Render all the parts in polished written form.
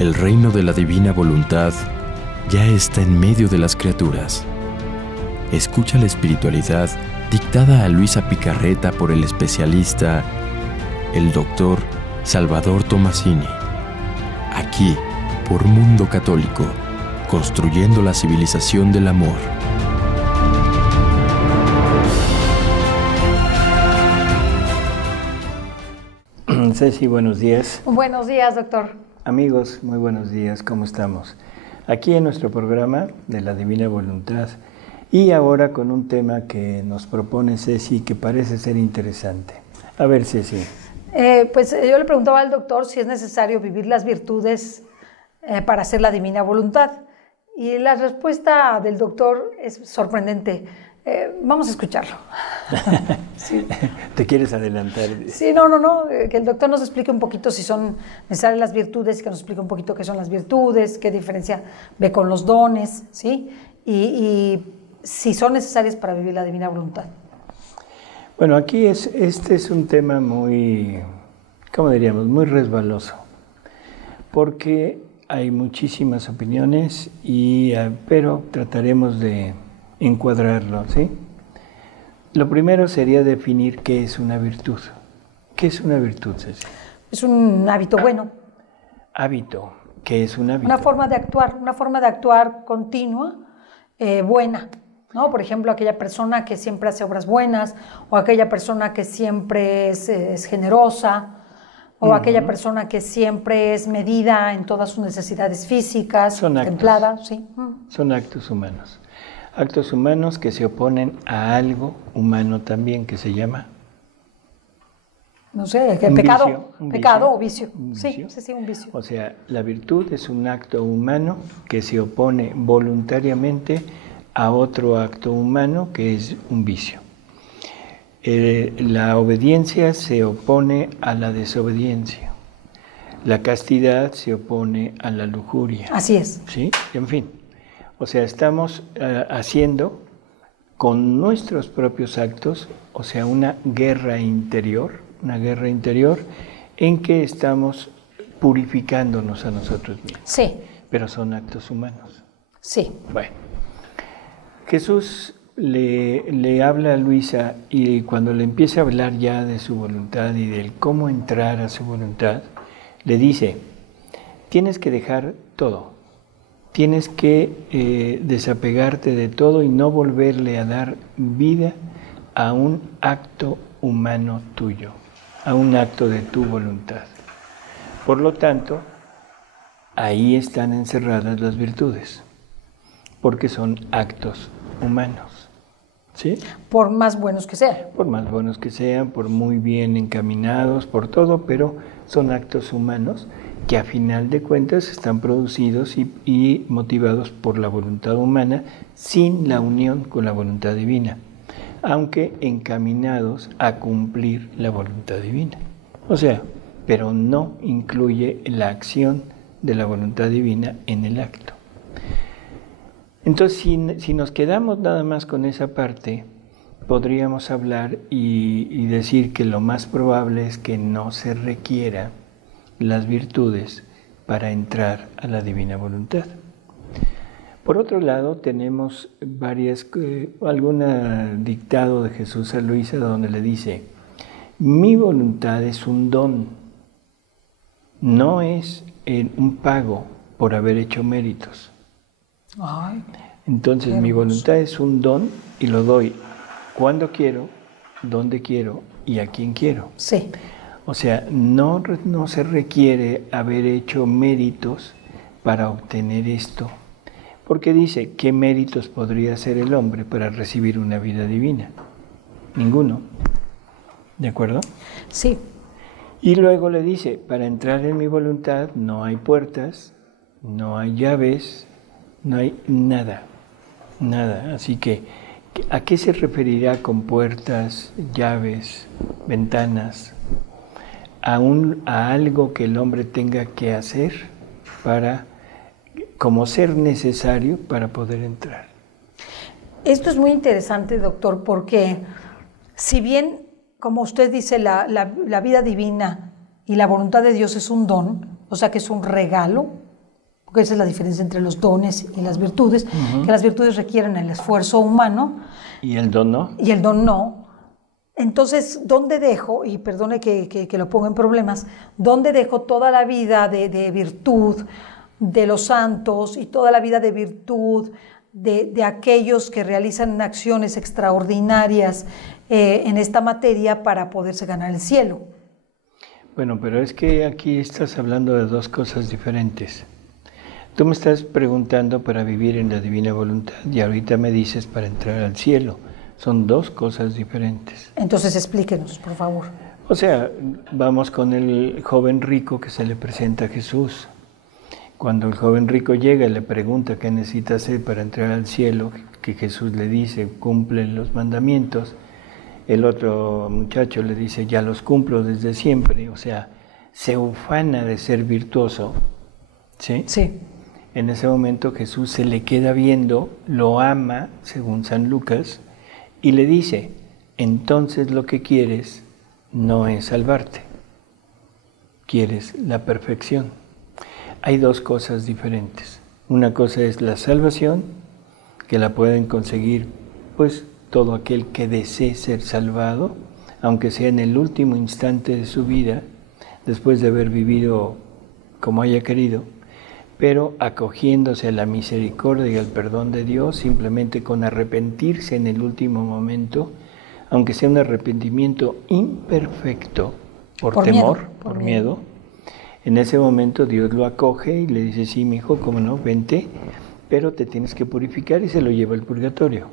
El reino de la divina voluntad ya está en medio de las criaturas. Escucha la espiritualidad dictada a Luisa Picarreta por el especialista, el doctor Salvador Tomasini. Aquí, por Mundo Católico, construyendo la civilización del amor. Ceci, buenos días. Buenos días, doctor. Amigos, muy buenos días, ¿cómo estamos? Aquí en nuestro programa de la Divina Voluntad y ahora con un tema que nos propone Ceci que parece ser interesante. A ver, Ceci. Pues yo le preguntaba al doctor si es necesario vivir las virtudes para hacer la Divina Voluntad. Y la respuesta del doctor es sorprendente. Vamos a escucharlo. Sí. ¿Te quieres adelantar? Sí, no, que el doctor nos explique un poquito si son necesarias las virtudes, que nos explique un poquito qué son las virtudes, qué diferencia ve con los dones, ¿sí? Y si son necesarias para vivir la Divina Voluntad. Bueno, aquí este es un tema muy, ¿cómo diríamos? Muy resbaloso, porque hay muchísimas opiniones, pero trataremos de encuadrarlo, ¿sí? Lo primero sería definir qué es una virtud. ¿Qué es una virtud, Ceci? Es un hábito bueno. Hábito. ¿Qué es un hábito? Una forma de actuar continua, buena, ¿no? Por ejemplo, aquella persona que siempre hace obras buenas, o aquella persona que siempre es generosa, o aquella persona que siempre es medida en todas sus necesidades físicas, templada, sí. Son actos humanos. Actos humanos que se oponen a algo humano también, que se llama... No sé, pecado o vicio. Sí, un vicio. O sea, la virtud es un acto humano que se opone voluntariamente a otro acto humano que es un vicio. La obediencia se opone a la desobediencia. La castidad se opone a la lujuria. Así es. ¿Sí? En fin. O sea, estamos haciendo con nuestros propios actos, o sea, una guerra interior en que estamos purificándonos a nosotros mismos. Sí. Pero son actos humanos. Sí. Bueno, Jesús le habla a Luisa y cuando le empieza a hablar ya de su voluntad y del cómo entrar a su voluntad, le dice, tienes que dejar todo. Tienes que desapegarte de todo y no volverle a dar vida a un acto humano tuyo, a un acto de tu voluntad. Por lo tanto, ahí están encerradas las virtudes, porque son actos humanos. ¿Sí? Por más buenos que sean. Por más buenos que sean, por muy bien encaminados, por todo, pero son actos humanos que a final de cuentas están producidos y motivados por la voluntad humana sin la unión con la voluntad divina, aunque encaminados a cumplir la voluntad divina. O sea, pero no incluye la acción de la voluntad divina en el acto. Entonces, si nos quedamos nada más con esa parte, podríamos hablar y decir que lo más probable es que no se requiera las virtudes para entrar a la divina voluntad. Por otro lado, tenemos algún dictado de Jesús a Luisa donde le dice, mi voluntad es un don, no es un pago por haber hecho méritos. Ay, entonces mi voluntad es un don y lo doy cuando quiero, donde quiero y a quien quiero. Sí. O sea, no se requiere haber hecho méritos para obtener esto. Porque dice, ¿qué méritos podría hacer el hombre para recibir una vida divina? Ninguno. ¿De acuerdo? Sí. Y luego le dice, para entrar en mi voluntad no hay puertas, no hay llaves, no hay nada. Nada. Así que, ¿a qué se referirá con puertas, llaves, ventanas? A algo que el hombre tenga que hacer como ser necesario para poder entrar. Esto es muy interesante, doctor, porque si bien, como usted dice, la vida divina y la voluntad de Dios es un don, o sea que es un regalo, porque esa es la diferencia entre los dones y las virtudes, que las virtudes requieren el esfuerzo humano. ¿Y el don no? Y el don no. Entonces, ¿dónde dejo, y perdone que lo ponga en problemas, dónde dejo toda la vida de virtud de los santos y toda la vida de virtud de aquellos que realizan acciones extraordinarias en esta materia para poderse ganar el cielo? Bueno, pero es que aquí estás hablando de dos cosas diferentes. Tú me estás preguntando para vivir en la divina voluntad y ahorita me dices para entrar al cielo. Son dos cosas diferentes. Entonces explíquenos, por favor. O sea, vamos con el joven rico que se le presenta a Jesús. Cuando el joven rico llega y le pregunta qué necesita hacer para entrar al cielo, que Jesús le dice, cumple los mandamientos, el otro muchacho le dice, ya los cumplo desde siempre. O sea, se ufana de ser virtuoso. ¿Sí? Sí. En ese momento Jesús se le queda viendo, lo ama, según San Lucas, y le dice, entonces lo que quieres no es salvarte, quieres la perfección. Hay dos cosas diferentes. Una cosa es la salvación, que la pueden conseguir pues todo aquel que desee ser salvado, aunque sea en el último instante de su vida, después de haber vivido como haya querido, pero acogiéndose a la misericordia y al perdón de Dios, simplemente con arrepentirse en el último momento, aunque sea un arrepentimiento imperfecto, por temor, por miedo, en ese momento Dios lo acoge y le dice, sí, mi hijo, cómo no, vente, pero te tienes que purificar, y se lo lleva al purgatorio.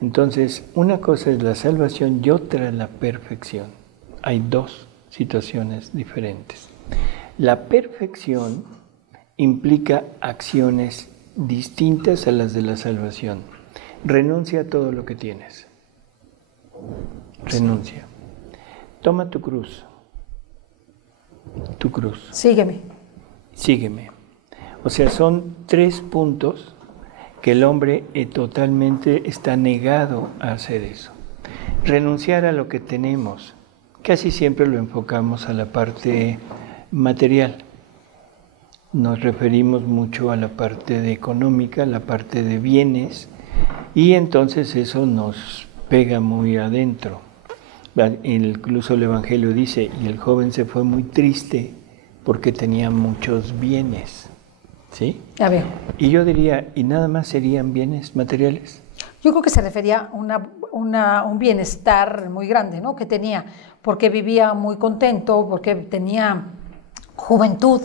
Entonces, una cosa es la salvación y otra la perfección. Hay dos situaciones diferentes. La perfección implica acciones distintas a las de la salvación. Renuncia a todo lo que tienes. Renuncia. Toma tu cruz. Tu cruz. Sígueme. Sígueme. O sea, son 3 puntos que el hombre totalmente está negado a hacer eso. Renunciar a lo que tenemos. Casi siempre lo enfocamos a la parte material. Nos referimos mucho a la parte económica, la parte de bienes, y entonces eso nos pega muy adentro. Incluso el Evangelio dice, y el joven se fue muy triste porque tenía muchos bienes. ¿Sí? Ya veo. Y yo diría, ¿y nada más serían bienes materiales? Yo creo que se refería a un bienestar muy grande, ¿no? Que tenía, porque vivía muy contento, porque tenía juventud,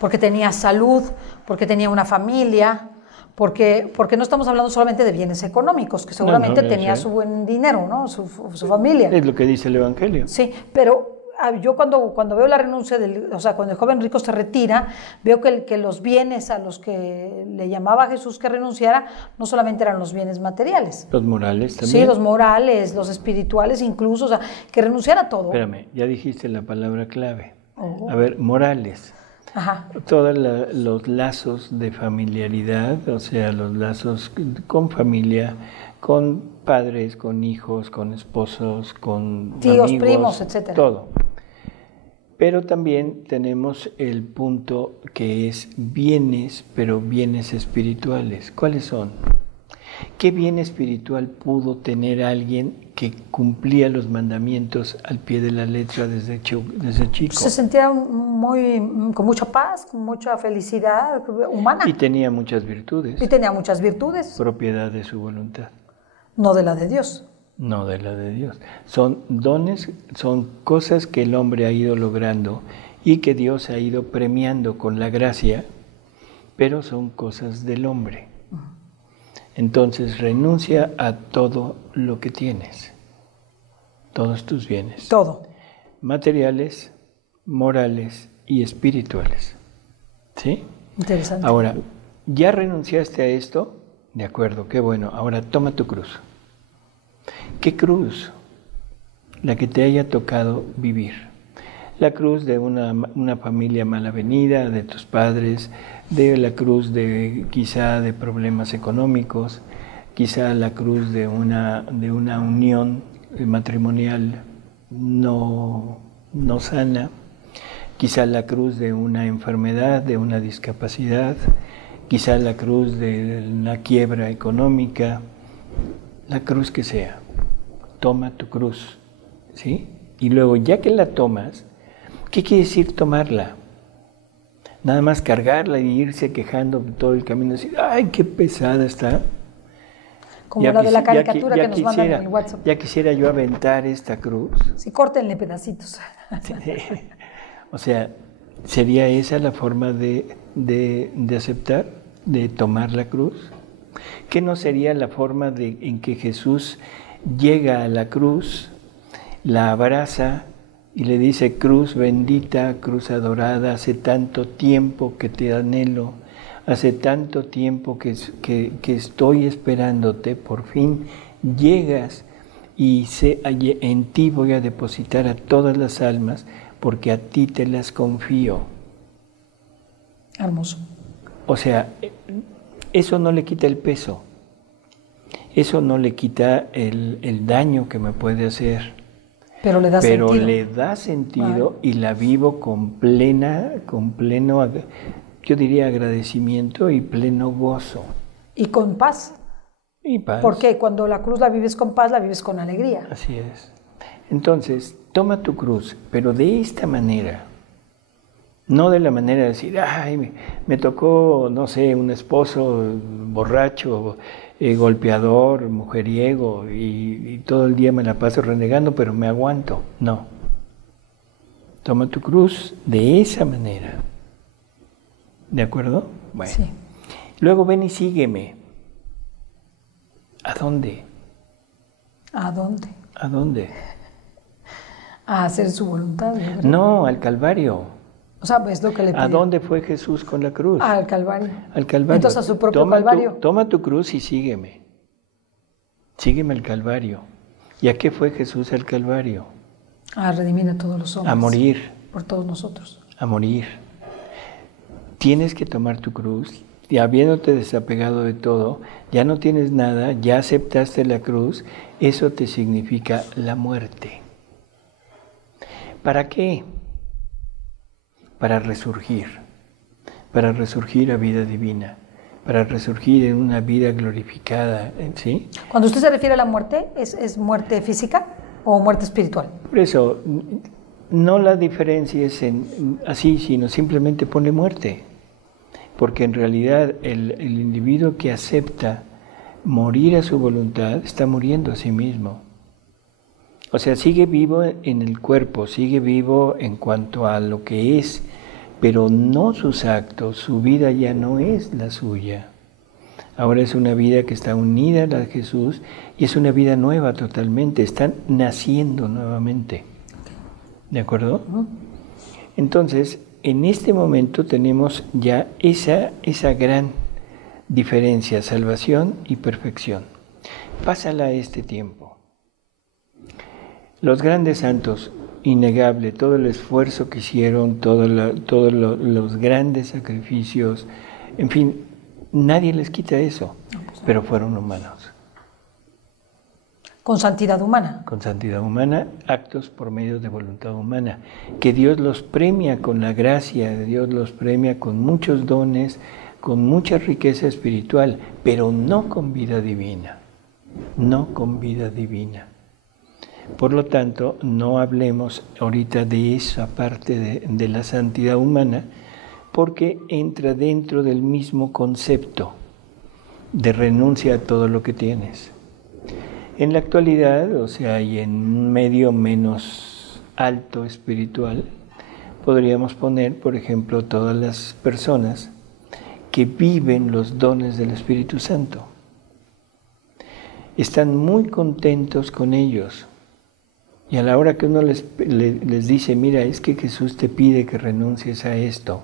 porque tenía salud, porque tenía una familia, porque no estamos hablando solamente de bienes económicos, que seguramente tenía su buen dinero, ¿no? Su familia. Es lo que dice el Evangelio. Sí, pero yo cuando veo la renuncia, cuando el joven rico se retira, veo que los bienes a los que le llamaba Jesús que renunciara, no solamente eran los bienes materiales. Los morales también. Sí, los morales, los espirituales incluso, o sea, que renunciara a todo. Espérame, ya dijiste la palabra clave. A ver, morales. Ajá. Todos los lazos de familiaridad, o sea, los lazos con familia, con padres, con hijos, con esposos, con tíos, amigos, primos, etcétera. Todo. Pero también tenemos el punto que es bienes, pero bienes espirituales. ¿Cuáles son? ¿Qué bien espiritual pudo tener alguien que cumplía los mandamientos al pie de la letra desde chico? Se sentía con mucha paz, con mucha felicidad humana. Y tenía muchas virtudes. Propiedad de su voluntad. No de la de Dios. No de la de Dios. Son dones, son cosas que el hombre ha ido logrando y que Dios ha ido premiando con la gracia, pero son cosas del hombre. Entonces renuncia a todo lo que tienes, todos tus bienes. Todo. Materiales, morales y espirituales. ¿Sí? Interesante. Ahora, ¿ya renunciaste a esto? De acuerdo, qué bueno. Ahora toma tu cruz. ¿Qué cruz? La que te haya tocado vivir. La cruz de una familia mal avenida, de tus padres, de la cruz quizá de problemas económicos, quizá la cruz de una unión matrimonial no sana, quizá la cruz de una enfermedad, de una discapacidad, quizá la cruz de una quiebra económica, la cruz que sea. Toma tu cruz, ¿sí? Y luego, ya que la tomas, ¿qué quiere decir tomarla? Nada más cargarla y irse quejando todo el camino, decir, ¡ay, qué pesada está! Como la de la caricatura que nos mandan en el WhatsApp. Ya quisiera yo aventar esta cruz. Sí, córtenle pedacitos. O sea, ¿sería esa la forma de aceptar, de tomar la cruz? ¿Qué no sería la forma en que Jesús llega a la cruz, la abraza y le dice, cruz bendita, cruz adorada, hace tanto tiempo que te anhelo, hace tanto tiempo que estoy esperándote, por fin llegas y en ti voy a depositar a todas las almas porque a ti te las confío. Hermoso. O sea, eso no le quita el peso, eso no le quita el daño que me puede hacer. Pero le da sentido. Pero le da sentido, vale. Y la vivo con pleno, yo diría, agradecimiento y pleno gozo. Y con paz. Y paz. Porque cuando la cruz la vives con paz, la vives con alegría. Así es. Entonces, toma tu cruz, pero de esta manera. No de la manera de decir, ay, me tocó, no sé, un esposo borracho, golpeador, mujeriego, y todo el día me la paso renegando, pero me aguanto. No. Toma tu cruz de esa manera. ¿De acuerdo? Bueno. Sí. Luego ven y sígueme. ¿A dónde? ¿A dónde? ¿A dónde? A hacer su voluntad. No, al Calvario. O sea, es lo que le pidió. ¿A dónde fue Jesús con la cruz? Al Calvario. Al Calvario. Entonces a su propio Calvario. Toma tu cruz y sígueme. Sígueme al Calvario. ¿Y a qué fue Jesús al Calvario? A redimir a todos los hombres. A morir. Por todos nosotros. A morir. Tienes que tomar tu cruz. Y habiéndote desapegado de todo, ya no tienes nada, ya aceptaste la cruz, eso te significa la muerte. ¿Para qué? Para resurgir a vida divina, para resurgir en una vida glorificada, ¿sí? Cuando usted se refiere a la muerte, ¿es muerte física o muerte espiritual? Por eso, no la diferencia es así, sino simplemente pone muerte, porque en realidad el individuo que acepta morir a su voluntad está muriendo a sí mismo. O sea, sigue vivo en el cuerpo, sigue vivo en cuanto a lo que es, pero no sus actos, su vida ya no es la suya. Ahora es una vida que está unida a la de Jesús y es una vida nueva totalmente, están naciendo nuevamente. ¿De acuerdo? Entonces, en este momento tenemos ya esa gran diferencia, salvación y perfección. Pásala a este tiempo. Los grandes santos, innegable, todo el esfuerzo que hicieron, todos los grandes sacrificios, en fin, nadie les quita eso, pero fueron humanos. Con santidad humana. Con santidad humana, actos por medio de voluntad humana, que Dios los premia con la gracia de Dios, los premia con muchos dones, con mucha riqueza espiritual, pero no con vida divina, no con vida divina. Por lo tanto, no hablemos ahorita de esa parte de la santidad humana, porque entra dentro del mismo concepto de renuncia a todo lo que tienes. En la actualidad, o sea, y en un medio menos alto espiritual, podríamos poner, por ejemplo, todas las personas que viven los dones del Espíritu Santo. Están muy contentos con ellos. Y a la hora que uno les dice, mira, es que Jesús te pide que renuncies a esto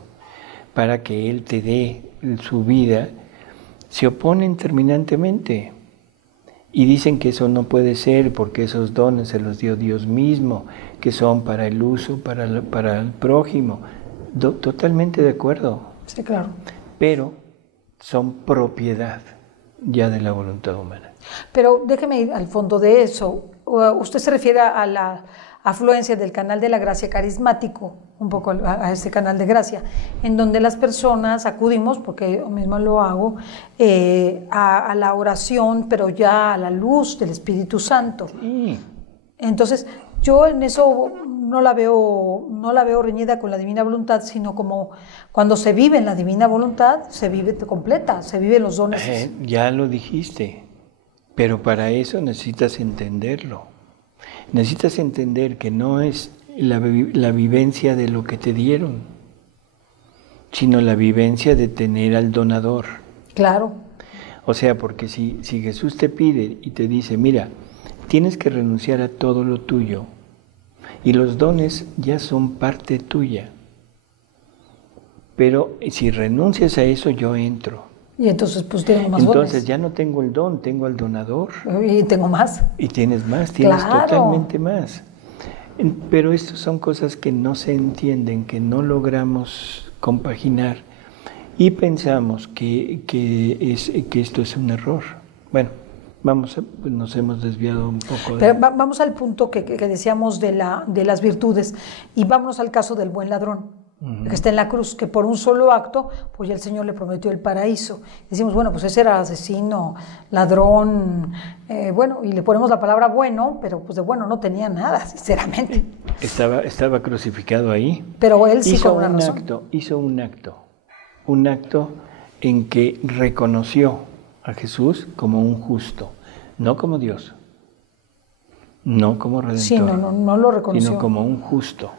para que Él te dé su vida, se oponen terminantemente y dicen que eso no puede ser porque esos dones se los dio Dios mismo, que son para el uso, para el prójimo. Totalmente de acuerdo. Sí, claro. Pero son propiedad ya de la voluntad humana. Pero déjeme ir al fondo de eso. Usted se refiere a la afluencia del canal de la gracia carismático un poco a ese canal de gracia, en donde las personas acudimos, porque yo misma lo hago, a la oración, pero ya a la luz del Espíritu Santo. Sí. Entonces, yo en eso no la veo reñida con la divina voluntad, sino como cuando se vive en la divina voluntad, se vive completa, se viven los dones. Ya lo dijiste, pero para eso necesitas entenderlo. Necesitas entender que no es la vivencia de lo que te dieron, sino la vivencia de tener al donador. Claro. O sea, porque si Jesús te pide y te dice, mira, tienes que renunciar a todo lo tuyo, y los dones ya son parte tuya, pero si renuncias a eso, yo entro. Y entonces pues tengo más dones. Entonces ya no tengo el don, tengo al donador. Y tengo más. Y tienes más, tienes Claro. totalmente más. Pero estas son cosas que no se entienden, que no logramos compaginar y pensamos que esto es un error. Bueno, pues nos hemos desviado un poco. Pero vamos al punto que decíamos de las virtudes y vámonos al caso del buen ladrón. Que está en la cruz, que por un solo acto, pues ya el Señor le prometió el paraíso. Decimos, bueno, pues ese era asesino, ladrón, bueno, y le ponemos la palabra bueno, pero pues de bueno no tenía nada, sinceramente. Estaba crucificado ahí. Pero él sí con una razón. Hizo un acto en que reconoció a Jesús como un justo, no como Dios, no como Redentor, Sí, no lo reconoció. sino como un justo.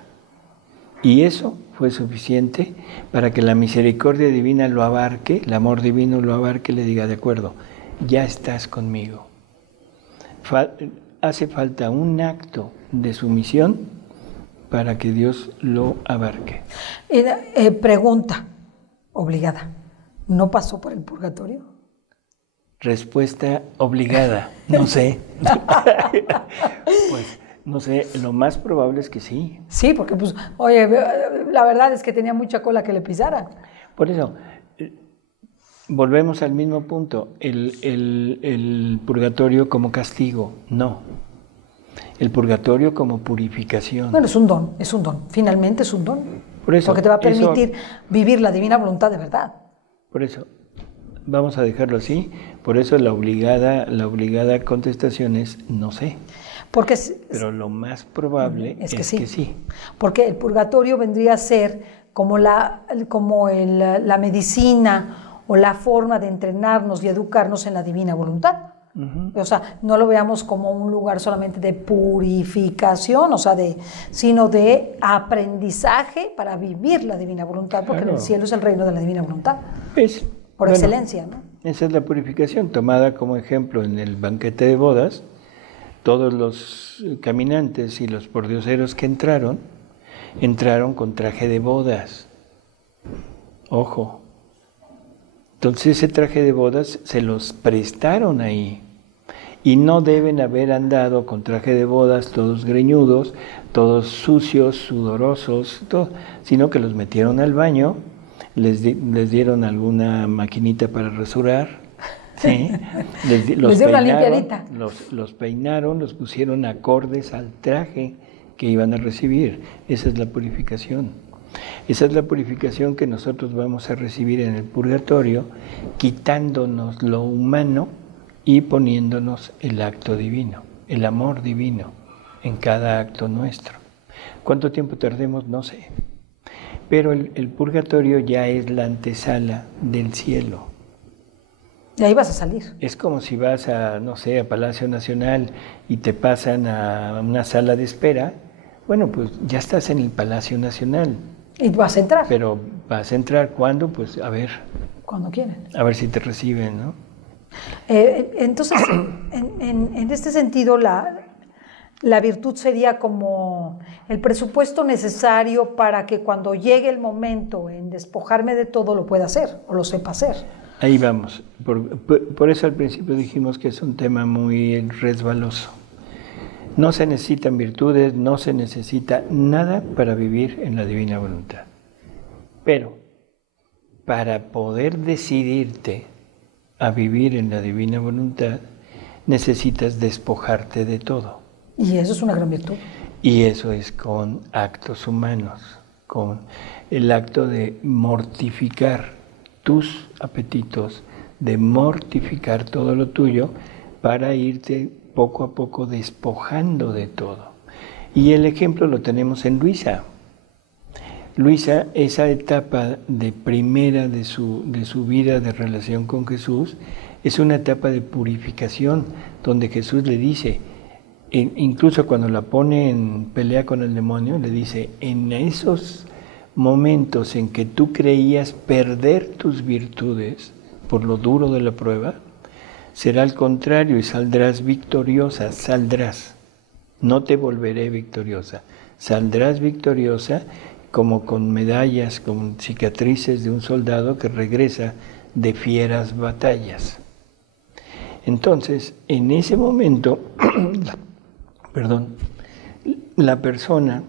Y eso fue suficiente para que la misericordia divina lo abarque, el amor divino lo abarque y le diga, de acuerdo, ya estás conmigo. Hace falta un acto de sumisión para que Dios lo abarque. Pregunta obligada, ¿no pasó por el purgatorio? Respuesta obligada, no sé. Pues no sé, lo más probable es que sí. Sí, porque pues, oye, la verdad es que tenía mucha cola que le pisaran. Por eso, volvemos al mismo punto, el purgatorio como castigo, no. El purgatorio como purificación. Bueno, es un don, finalmente es un don. Por eso, porque te va a permitir vivir la divina voluntad de verdad. Por eso, vamos a dejarlo así, por eso la obligada contestación es no sé. Pero lo más probable es que sí. Porque el purgatorio vendría a ser como la medicina o la forma de entrenarnos y educarnos en la divina voluntad. O sea, no lo veamos como un lugar solamente de purificación, sino de aprendizaje para vivir la divina voluntad, porque el cielo es el reino de la divina voluntad. Por excelencia, ¿no? Esa es la purificación, tomada como ejemplo en el banquete de bodas. Todos los caminantes y los pordioseros que entraron con traje de bodas. Ojo. Entonces ese traje de bodas se los prestaron ahí. Y no deben haber andado con traje de bodas todos greñudos, todos sucios, sudorosos, sino que los metieron al baño, les dieron alguna maquinita para rasurar. Sí, les dieron una limpiadita. Los peinaron, los pusieron acordes al traje que iban a recibir. Esa es la purificación. Esa es la purificación que nosotros vamos a recibir en el purgatorio, quitándonos lo humano y poniéndonos el acto divino, el amor divino en cada acto nuestro. ¿Cuánto tiempo tardemos? No sé. Pero el purgatorio ya es la antesala del cielo. Y ahí vas a salir. Es como si vas a Palacio Nacional y te pasan a una sala de espera. Bueno, pues ya estás en el Palacio Nacional. Y vas a entrar. Pero vas a entrar ¿cuándo? Pues a ver. Cuando quieren. A ver si te reciben, ¿no? Entonces, en este sentido, la virtud sería como el presupuesto necesario para que cuando llegue el momento en despojarme de todo lo pueda hacer o lo sepa hacer. Ahí vamos. Por eso al principio dijimos que es un tema muy resbaloso. No se necesitan virtudes, no se necesita nada para vivir en la divina voluntad. Pero para poder decidirte a vivir en la divina voluntad, necesitas despojarte de todo. Y eso es una gran virtud. Y eso es con actos humanos. con el acto de mortificar tus apetitos, de mortificar todo lo tuyo para irte poco a poco despojando de todo. Y el ejemplo lo tenemos en Luisa. Luisa, esa etapa de primera de su vida de relación con Jesús, es una etapa de purificación, donde Jesús le dice, incluso cuando la pone en pelea con el demonio, le dice, en esos momentos en que tú creías perder tus virtudes por lo duro de la prueba, será al contrario y saldrás victoriosa, saldrás. No te volveré victoriosa, saldrás victoriosa como con medallas, con cicatrices de un soldado que regresa de fieras batallas. Entonces, en ese momento, la persona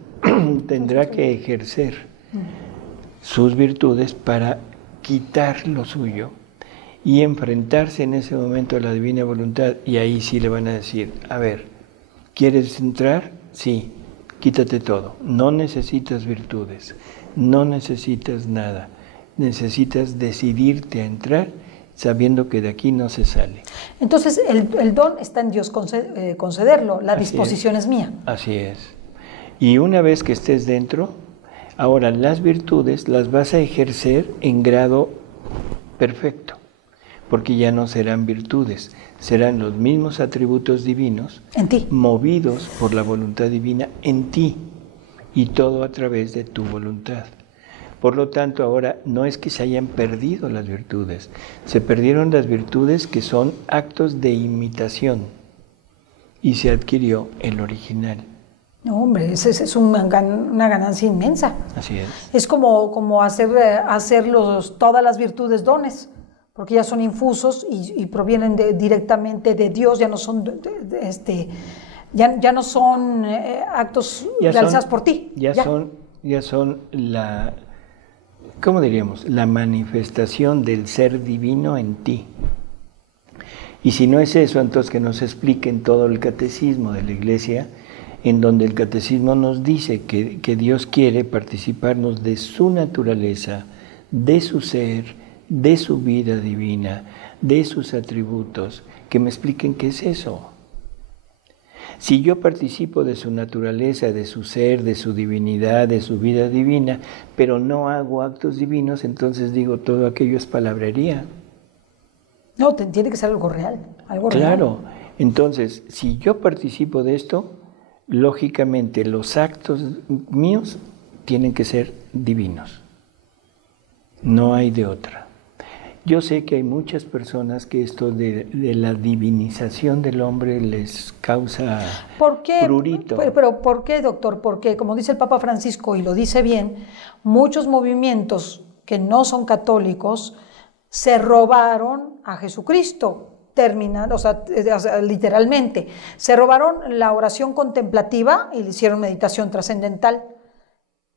tendrá que ejercer sus virtudes para quitar lo suyo y enfrentarse en ese momento a la divina voluntad. Y ahí sí le van a decir, a ver, ¿quieres entrar? Sí, quítate todo. No necesitas virtudes, no necesitas nada. Necesitas decidirte a entrar sabiendo que de aquí no se sale. Entonces, el don está en Dios concederlo, la disposición es mía. Así es. Y una vez que estés dentro, ahora las virtudes las vas a ejercer en grado perfecto, porque ya no serán virtudes, serán los mismos atributos divinos en ti, movidos por la voluntad divina en ti, y todo a través de tu voluntad. Por lo tanto, ahora no es que se hayan perdido las virtudes, se perdieron las virtudes que son actos de imitación y se adquirió el original. No, hombre, es una ganancia inmensa. Así es. Es como hacer todas las virtudes dones, porque ya son infusos y provienen directamente de Dios, ya no son ya no son actos realizados por ti. Ya son la, ¿cómo diríamos? La manifestación del ser divino en ti. Y si no es eso, entonces que nos expliquen todo el catecismo de la Iglesia, en donde el catecismo nos dice que Dios quiere participarnos de su naturaleza, de su ser, de su vida divina, de sus atributos, que me expliquen qué es eso. Si yo participo de su naturaleza, de su ser, de su divinidad, de su vida divina, pero no hago actos divinos, entonces digo, todo aquello es palabrería. No, tiene que ser algo real, algo real. Claro, entonces, si yo participo de esto, lógicamente los actos míos tienen que ser divinos. No hay de otra. Yo sé que hay muchas personas que esto de la divinización del hombre les causa prurito. Pero ¿por qué, doctor? Porque, como dice el Papa Francisco, y lo dice bien, muchos movimientos que no son católicos se robaron a Jesucristo, literalmente. Se robaron la oración contemplativa y le hicieron meditación trascendental,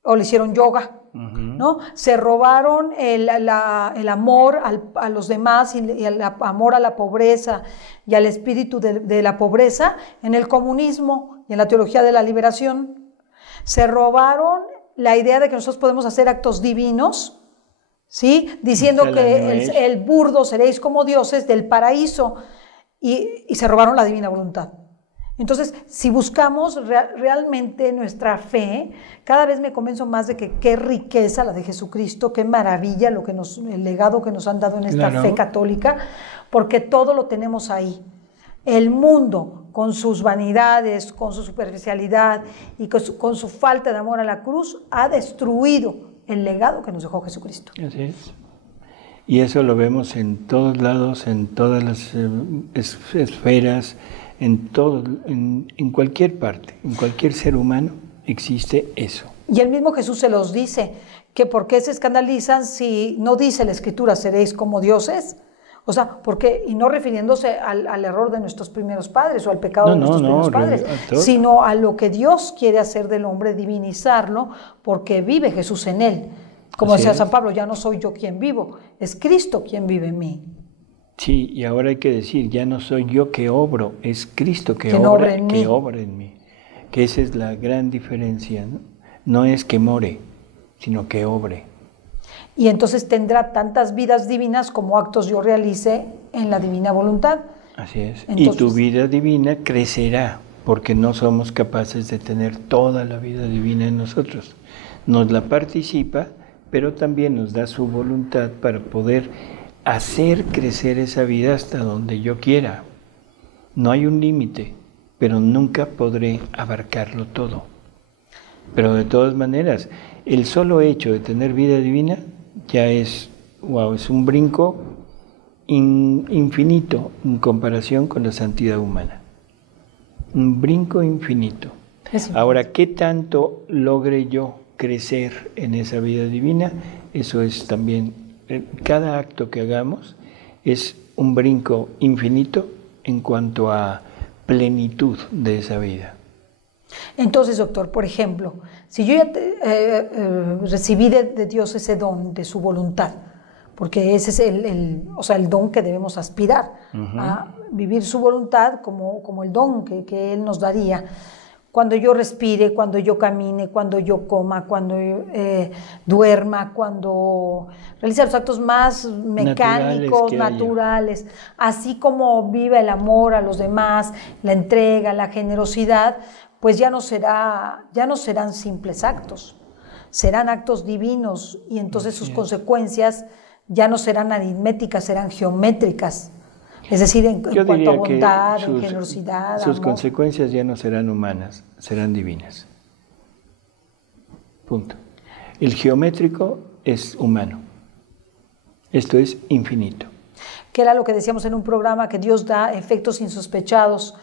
o le hicieron yoga. ¿No? Se robaron el amor a los demás y el amor a la pobreza y al espíritu de la pobreza en el comunismo y en la teología de la liberación. Se robaron la idea de que nosotros podemos hacer actos divinos, ¿sí? Diciendo que el burdo seréis como dioses del paraíso, y se robaron la divina voluntad. Entonces, si buscamos realmente nuestra fe, cada vez me convenzo más de que qué riqueza la de Jesucristo, qué maravilla el legado que nos han dado en esta fe católica, porque todo lo tenemos ahí. El mundo, con sus vanidades, con su superficialidad y con su falta de amor a la cruz, ha destruido el legado que nos dejó Jesucristo. Así es. Y eso lo vemos en todos lados, en todas las esferas, en cualquier parte, en cualquier ser humano existe eso. Y el mismo Jesús se los dice, que por qué se escandalizan si no dice la Escritura, seréis como dioses. O sea, ¿por qué? Y no refiriéndose al error de nuestros primeros padres o al pecado de nuestros primeros padres, sino a lo que Dios quiere hacer del hombre, divinizarlo, porque vive Jesús en él. Como decía San Pablo, ya no soy yo quien vivo, es Cristo quien vive en mí. Sí, y ahora hay que decir, ya no soy yo que obro, es Cristo que obra en mí. Que esa es la gran diferencia, ¿no? No es que more, sino que obre. Y entonces tendrá tantas vidas divinas como actos yo realice en la divina voluntad. Así es. Entonces, y tu vida divina crecerá, porque no somos capaces de tener toda la vida divina en nosotros. Nos la participa, pero también nos da su voluntad para poder hacer crecer esa vida hasta donde yo quiera. No hay un límite, pero nunca podré abarcarlo todo. Pero de todas maneras, el solo hecho de tener vida divina ya es, wow, es un brinco infinito en comparación con la santidad humana. Un brinco infinito. Ahora, ¿qué tanto logre yo crecer en esa vida divina? Eso es también, cada acto que hagamos es un brinco infinito en cuanto a plenitud de esa vida. Entonces, doctor, por ejemplo, si yo ya recibí de Dios ese don de su voluntad, porque ese es el don que debemos aspirar, a vivir su voluntad como el don que Él nos daría. Cuando yo respire, cuando yo camine, cuando yo coma, cuando duerma, cuando realice los actos más mecánicos, naturales, así como viva el amor a los demás, la entrega, la generosidad, pues ya no serán simples actos, serán actos divinos, y entonces sus consecuencias ya no serán aritméticas, serán geométricas. Es decir, en cuanto a bondad, en generosidad, sus amor. consecuencias ya no serán humanas, serán divinas. Punto. El geométrico es humano. Esto es infinito. Que era lo que decíamos en un programa, que Dios da efectos insospechados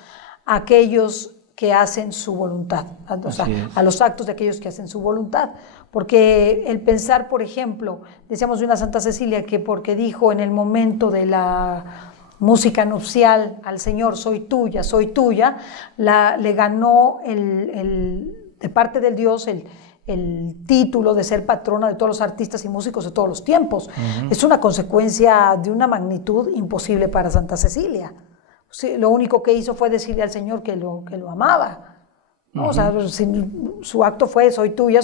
a aquellos que hacen su voluntad, o sea, a los actos de aquellos que hacen su voluntad. Porque el pensar, por ejemplo, decíamos de una Santa Cecilia que porque dijo en el momento de la música nupcial al Señor, soy tuya, le ganó de parte del Dios el título de ser patrona de todos los artistas y músicos de todos los tiempos. Es una consecuencia de una magnitud imposible para Santa Cecilia. Sí, lo único que hizo fue decirle al Señor que lo amaba, ¿no? O sea, su acto fue soy tuya,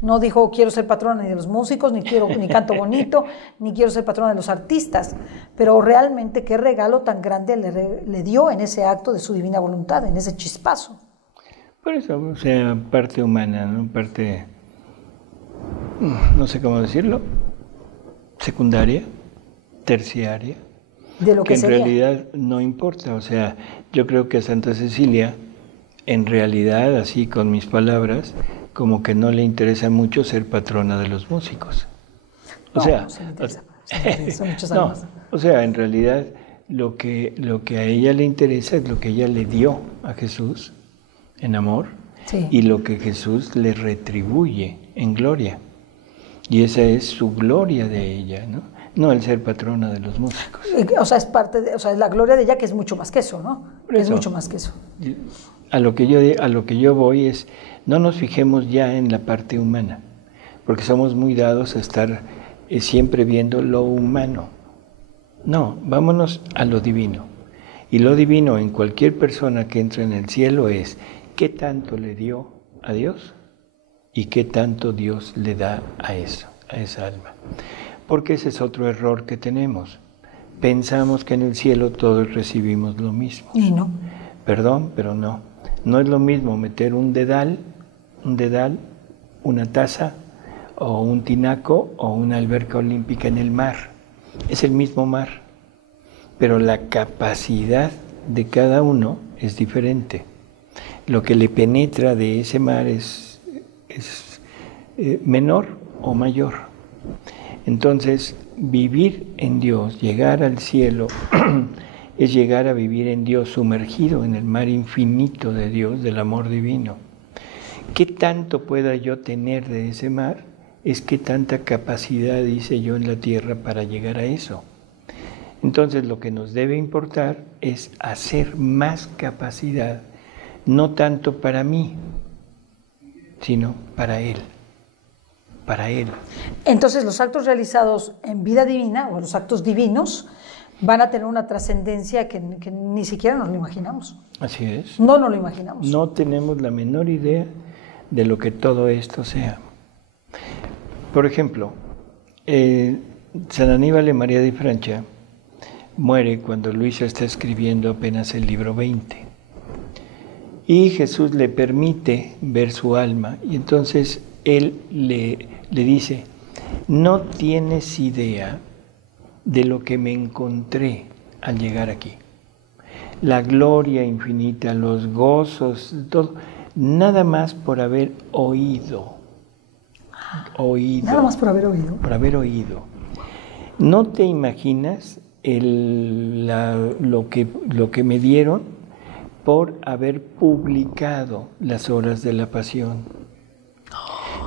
no dijo quiero ser patrona ni de los músicos, ni canto bonito, ni quiero ser patrona de los artistas, pero realmente qué regalo tan grande le dio en ese acto de su divina voluntad, en ese chispazo. Por eso, o sea, parte humana, ¿no? Parte, no sé cómo decirlo, secundaria, terciaria, de lo que en sería. realidad no importa. O sea, yo creo que a Santa Cecilia, en realidad, así con mis palabras, como que no le interesa mucho ser patrona de los músicos. O sea, son muchos años. O sea, en realidad lo que a ella le interesa es lo que ella le dio a Jesús en amor, sí, y lo que Jesús le retribuye en gloria. Y esa es su gloria de ella, ¿no? No el ser patrona de los músicos. O sea, es la gloria de ella, que es mucho más que eso, ¿no? Es mucho más que eso. A lo que yo voy es, no nos fijemos ya en la parte humana, porque somos muy dados a estar siempre viendo lo humano. No, vámonos a lo divino. Y lo divino en cualquier persona que entra en el cielo es qué tanto le dio a Dios y qué tanto Dios le da a esa alma. Porque ese es otro error que tenemos. Pensamos que en el cielo todos recibimos lo mismo. Y no. Perdón, pero no. No es lo mismo meter un dedal, una taza, o un tinaco, o una alberca olímpica en el mar. Es el mismo mar, pero la capacidad de cada uno es diferente. Lo que le penetra de ese mar es menor o mayor. Entonces, vivir en Dios, llegar al cielo, es llegar a vivir en Dios, sumergido en el mar infinito de Dios, del amor divino. ¿Qué tanto pueda yo tener de ese mar? Es qué tanta capacidad hice yo en la tierra para llegar a eso. Entonces, lo que nos debe importar es hacer más capacidad, no tanto para mí, sino para Él. Para Él. Entonces, los actos realizados en vida divina, o los actos divinos, van a tener una trascendencia que ni siquiera nos lo imaginamos. Así es. No nos lo imaginamos. No tenemos la menor idea de lo que todo esto sea. Por ejemplo, San Aníbal de María de Francia muere cuando Luisa está escribiendo apenas el libro 20. Y Jesús le permite ver su alma. Y entonces él le dice, no tienes idea de lo que me encontré al llegar aquí. La gloria infinita, los gozos, todo, nada más por haber oído. Nada más por haber oído. Por haber oído. No te imaginas lo que me dieron por haber publicado las horas de la pasión.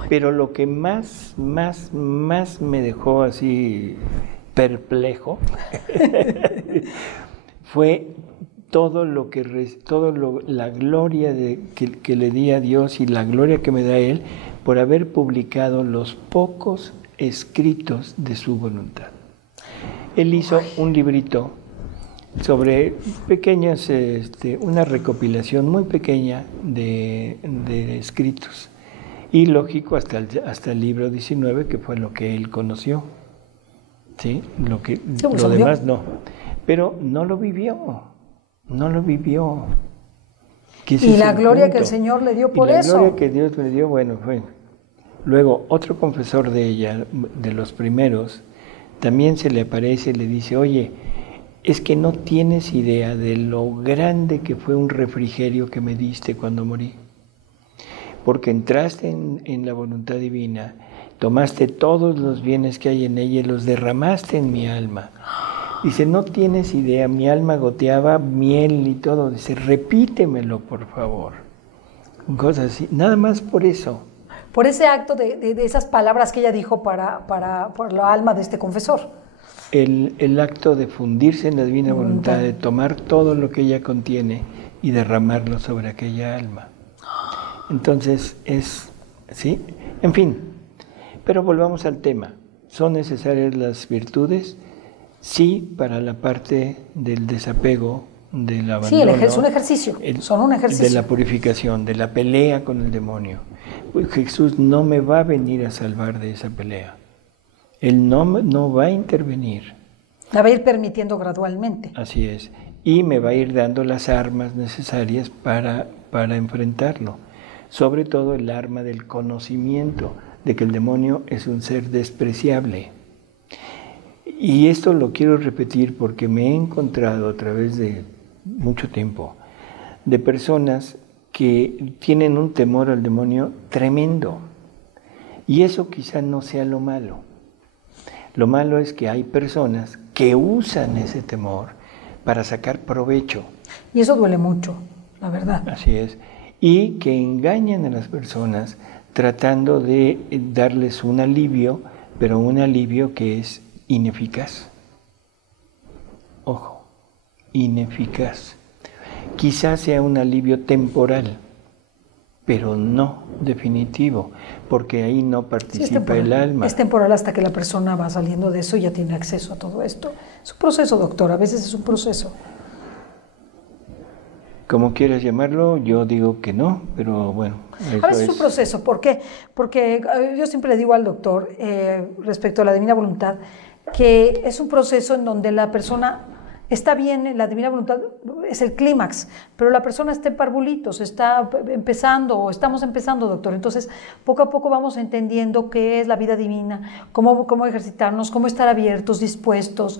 Pero lo que más me dejó así perplejo fue la gloria que le di a Dios y la gloria que me da Él por haber publicado los pocos escritos de su voluntad. Él hizo un librito sobre pequeñas, una recopilación muy pequeña de escritos. Y lógico, hasta el libro 19, que fue lo que él conoció. ¿Sí? Lo demás no. Pero no lo vivió. No lo vivió. Y la gloria que el Señor le dio por eso. La gloria que Dios le dio, bueno, fue. Luego, otro confesor de ella, de los primeros, también se le aparece y le dice, oye, es que no tienes idea de lo grande que fue un refrigerio que me diste cuando morí. Porque entraste en la voluntad divina, tomaste todos los bienes que hay en ella y los derramaste en mi alma. Dice, no tienes idea, mi alma goteaba miel y todo. Dice, repítemelo, por favor. Cosas así, nada más por eso. Por ese acto de esas palabras que ella dijo por la alma de este confesor. El acto de fundirse en la divina voluntad, de tomar todo lo que ella contiene y derramarlo sobre aquella alma. Entonces ¿sí? En fin, pero volvamos al tema. ¿Son necesarias las virtudes? Sí, para la parte del desapego, del abandono. Sí, es un ejercicio, son un ejercicio. De la purificación, de la pelea con el demonio. Pues Jesús no me va a venir a salvar de esa pelea. Él no va a intervenir. La va a ir permitiendo gradualmente. Así es. Y me va a ir dando las armas necesarias para enfrentarlo. Sobre todo el arma del conocimiento de que el demonio es un ser despreciable. Y esto lo quiero repetir porque me he encontrado a través de mucho tiempo de personas que tienen un temor al demonio tremendo. Y eso quizá no sea lo malo. Lo malo es que hay personas que usan ese temor para sacar provecho. Y eso duele mucho, la verdad. Así es. Y que engañan a las personas tratando de darles un alivio, pero un alivio que es ineficaz. Ojo, ineficaz. Quizás sea un alivio temporal, pero no definitivo, porque ahí no participa el alma. Es temporal hasta que la persona va saliendo de eso y ya tiene acceso a todo esto. Es un proceso, doctor, a veces es un proceso. Como quieras llamarlo, yo digo que no, pero bueno. A veces es un proceso. ¿Por qué? Porque yo siempre le digo al doctor, respecto a la divina voluntad, que es un proceso en donde la persona está bien, la divina voluntad es el clímax, pero la persona está en parvulitos, está empezando o estamos empezando, doctor. Entonces, poco a poco vamos entendiendo qué es la vida divina, cómo ejercitarnos, cómo estar abiertos, dispuestos,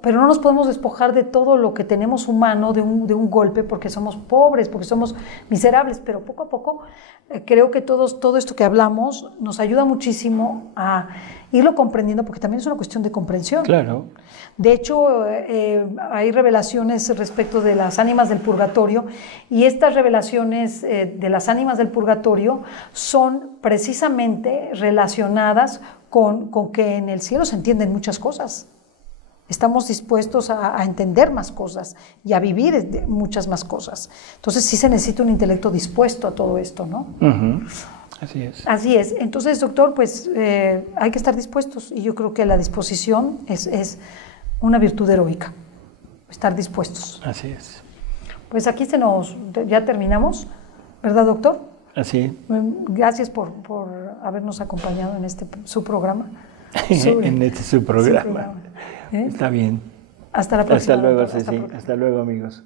pero no nos podemos despojar de todo lo que tenemos humano de un golpe, porque somos pobres, porque somos miserables, pero poco a poco creo que todo esto que hablamos nos ayuda muchísimo a irlo comprendiendo, porque también es una cuestión de comprensión. Claro. De hecho, hay revelaciones respecto de las ánimas del purgatorio, y estas revelaciones de las ánimas del purgatorio son precisamente relacionadas con que en el cielo se entienden muchas cosas. Estamos dispuestos a entender más cosas y a vivir muchas más cosas. Entonces sí se necesita un intelecto dispuesto a todo esto, ¿no? Uh-huh. Así es. Así es. Entonces, doctor, pues hay que estar dispuestos, y yo creo que la disposición es una virtud heroica, estar dispuestos. Así es. Pues aquí ya terminamos, ¿verdad, doctor? Así. Gracias por habernos acompañado en su programa. En su programa. Está bien. Hasta la próxima. Hasta luego, Ceci. Hasta luego, amigos.